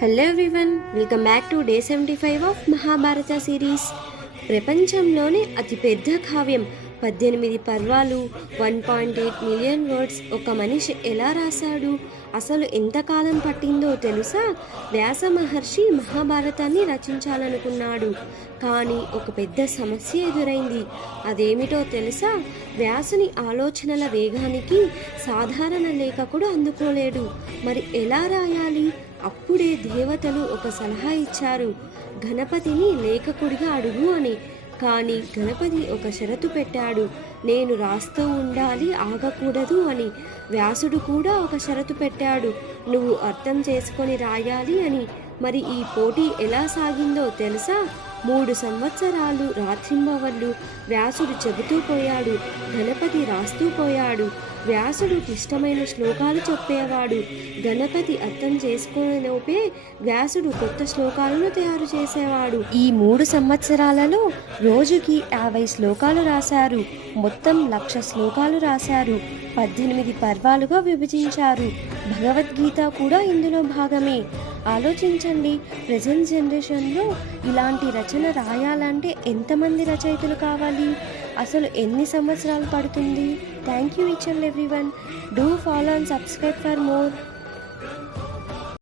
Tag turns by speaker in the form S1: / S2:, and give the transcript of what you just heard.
S1: Hello everyone welcome back to day seventy five of Mahabharata series ప్రపంచంలోనే అతిపెద్ద కావ్యం. పద్దెనిమిది పర్వాలు one point eight million words ఒక మనిషి ఎలా రాశాడు? అసలు ఎంతకాలం పట్టిందో తెలుసా? వ్యాస మహర్షి మహాభారతాన్ని రచించాలనుకున్నాడు. కానీ ఒక పెద్ద సమస్య ఎదురైంది. అదేమిటో తెలుసా? వ్యాసుని ఆలోచనల వేగానికి సాధారణ లేఖకుడు అందుకోలేడు. మరి ఎలా రాయాలి? అప్పుడే దేవతలు ఒక సలహా ఇచ్చారు. గణపతిని లేఖకుడిగా అడుగు అని. కానీ గణపతి ఒక షరతు పెట్టాడు. నేను రాస్తూ ఉండాలి ఆగకూడదు అని. వ్యాసుడు కూడా ఒక షరతు పెట్టాడు. నువ్వు అర్థం చేసుకొని రాయాలి అని. మరి ఈ పోటీ ఎలా సాగిందో తెలుసా? మూడు సంవత్సరాలు రాత్రింబవళ్ళు వ్యాసుడు చెబుతూ పోయాడు గణపతి రాస్తూ పోయాడు. వ్యాసుడు క్లిష్టమైన శ్లోకాలు చెప్పేవాడు. గణపతి అర్థం చేసుకునేలోపే వ్యాసుడు కొత్త శ్లోకాలను తయారు చేసేవాడు. ఈ మూడు సంవత్సరాలలో రోజుకి యాభై శ్లోకాలు రాశారు. మొత్తం లక్ష శ్లోకాలు రాశారు. పద్దెనిమిది పర్వాలుగా విభజించారు. భగవద్గీత కూడా ఇందులో భాగమే. ఆలోచించండి. ప్రజెంట్ జనరేషన్లో ఇలాంటి రచన రాయాలంటే ఎంతమంది రచయితలు కావాలి? అసలు ఎన్ని సంవత్సరాలు పడుతుంది? Thank you each and every one do follow and subscribe for more